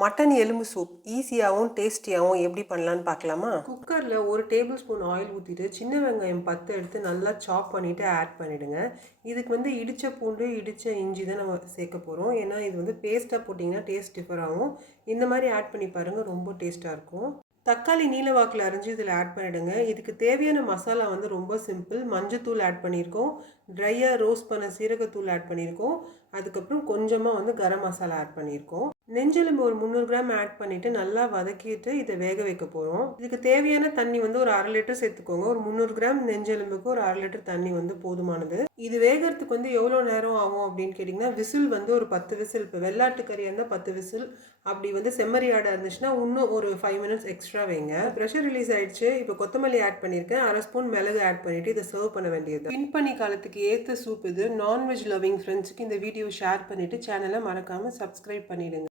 Mutton எலும்பு soup ஈஸியாகவும் டேஸ்டியாகவும் எப்படி பண்ணலான்னு பார்க்கலாமா? குக்கரில் 1 டேபிள் ஸ்பூன் ஆயில் ஊற்றிட்டு சின்ன வெங்காயம் 10 எடுத்து நல்லா சாப் பண்ணிவிட்டு ஆட் பண்ணிவிடுங்க. இதுக்கு வந்து இடித்த பூண்டு இடித்த இஞ்சி தான் நம்ம சேர்க்க போகிறோம். ஏன்னா இது வந்து பேஸ்ட்டாக போட்டிங்கன்னா டேஸ்ட் டிஃபர் ஆகும். இந்த மாதிரி ஆட் பண்ணி பாருங்கள், ரொம்ப டேஸ்ட்டாக இருக்கும். தக்காளி நீல வாக்கில் அரிஞ்சு இதில் ஆட் பண்ணிவிடுங்க. இதுக்கு தேவையான மசாலா வந்து ரொம்ப சிம்பிள். மஞ்சத்தூள் ஆட் பண்ணியிருக்கோம், ட்ரையாக ரோஸ்ட் பண்ண சீரகத்தூள் ஆட் பண்ணியிருக்கோம், அதுக்கப்புறம் கொஞ்சமாக வந்து கரம் மசாலா ஆட் பண்ணியிருக்கோம். நெஞ்செலும்பு ஒரு 300 கிராம் ஆட் பண்ணிவிட்டு நல்லா வதக்கிட்டு இதை வேக வைக்க போகிறோம். இதுக்கு தேவையான தண்ணி வந்து ஒரு 1/2 லிட்டர் சேர்த்துக்கோங்க. ஒரு 300 கிராம் நெஞ்செலும்புக்கு ஒரு 1/2 லிட்டர் தண்ணி வந்து போதுமானது. இது வேகிறதுக்கு வந்து எவ்வளோ நேரம் ஆகும் அப்படின்னு கேட்டிங்கன்னா, விசில் வந்து ஒரு 10 விசில். இப்போ வெள்ளாட்டு கறியாக இருந்தால் 10 விசில், அப்படி வந்து செம்மறி ஆடாக இருந்துச்சுன்னா இன்னும் ஒரு 5 மினிட்ஸ் எக்ஸ்ட்ரா வைங்க. ப்ரெஷர் ரிலீஸ் ஆகிடுச்சு. இப்போ கொத்தமல்லி ஆட் பண்ணியிருக்கேன், 1/2 ஸ்பூன் மிளகு ஆட் பண்ணிவிட்டு இதை சர்வ் பண்ண வேண்டியது. பின்பனி காலத்துக்கு ஏற்ற சூப் இது. நான்வெஜ் லவ்விங் ஃப்ரெண்ட்ஸுக்கு இந்த வீடியோ ஷேர் பண்ணிவிட்டு சேனலை மறக்காமல் சப்ஸ்கிரைப் பண்ணிவிடுங்க.